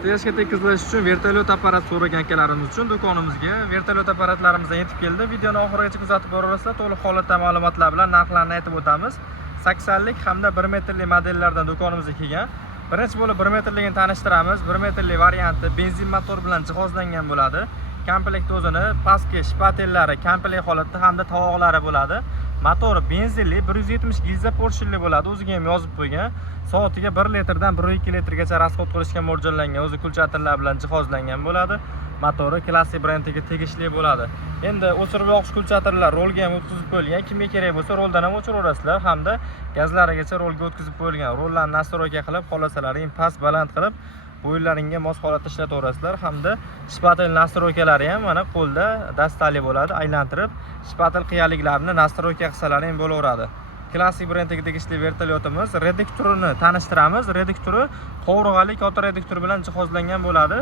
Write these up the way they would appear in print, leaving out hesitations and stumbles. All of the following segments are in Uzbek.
Steyajga tekislash uchun vertolyot apparat so'ragan akalarimiz uchun do'konimizga vertolyot apparatlarimizdan yetib keldi. Videoni oxirigacha kuzatib boraverasizlar, to'liq holatda ma'lumotlar bilan narxlarni aytib o'tamiz. 80 lik hamda 1 metrli modellardan do'konimizga kelgan. Birinchi bo'lib 1 metrligini tanishtiramiz. 1 metrli varianti benzin motor bilan jihozlangan bo'ladi. Komplekt o'zini pastki shpatellari komplekt holatda hamda tovoqlari bo'ladi. Motori benzinli 170 gilza porshilli bo'ladi. O'ziga ham yozib qo'ygan. Soatiga 1 litrdan 1,2 litrgacha rasxod qilishga mo'ljallangan. O'zi kulchatirlar bilan jihozlangan bo'ladi. Motori klassik brendiga tegishli bo'ladi. Endi o'chirib yoqish kulchatirlar rolga ham o'tkazib qo'yilgan. Kimga kerak bo'lsa roldan ham o'chiraverasizlar hamda gazlarigacha rolga o'tkazib qo'yilgan. Rollarni nastroyka qilib, xolasalaring past baland qilib bo'yinlaringga mos holatda ishlataverasizlar hamda shpatel nastroykalari ham mana qo'lda dastali bo'ladi. Aylantirib shpatel qiyaliklarni nastroyka qilsalaring bo'laveradi. Klassik brendiga tegishli vertolyotimiz. Reduktorini tanishtiramiz. Reduktori qovurg'ali katta reduktor bilan jihozlangan bo'ladi.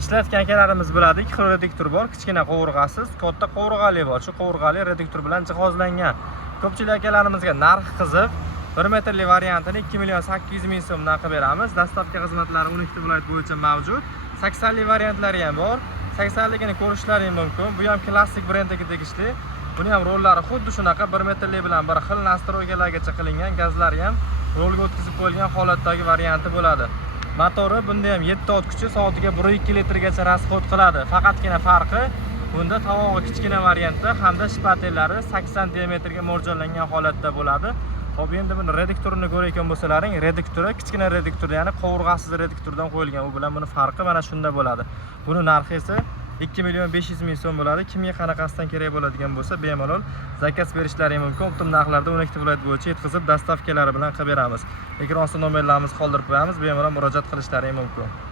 Ishlatgan akalarimiz biladi, 2 xil reduktor bor, kichkina qovurg'asiz, katta qovurg'ali bor. Shu qovurg'ali reduktor bilan jihozlangan. Ko'pchilik akalarimizga narx qiziq. 1 metrli variantini 2,800,000 so'mdan qilib beramiz. Dastlabki xizmatlari 12 viloyat bo'yicha mavjud. 80 lik variantlari ham bor. 80 ligini ko'rishlaring mumkin. Bu ham klassik brendiga tegishli. Buni ham rollari xuddi shunaqa 1 metrli bilan bir xil nastroykalargacha qilingan, gazlari ham rolga o'tkazib qo'yilgan holatdagi varianti bo'ladi. Motori bunda ham 7 ot kuchi, soatiga 1,2 litrgacha rasxod qiladi. Faqatgina farqi bunda tovog'i kichkina variantda hamda shpatellari 80 diametrga mo'ljallangan holatda bo'ladi. Xo'p, endi buni reduktorini ko'rayotgan bo'lsalaring, reduktori kichkina reduktor, ya'ni qovurg'asiz reduktordan qo'yilgan. U bilan buni farqi mana shunda bo'ladi. Buni narxi esa 2,500,000 so'm bo'ladi. Kimga qanaqasidan kerak bo'ladigan bo'lsa, bemalol zakaz berishlaring mumkin. Optim narxlarda 12 viloyat bo'yicha yetkazib, dastavkalari bilan qilib beramiz. Ekran ostida nomerlarimizni qoldirib qo'yamiz. Bemalol murojaat qilishlaring mumkin.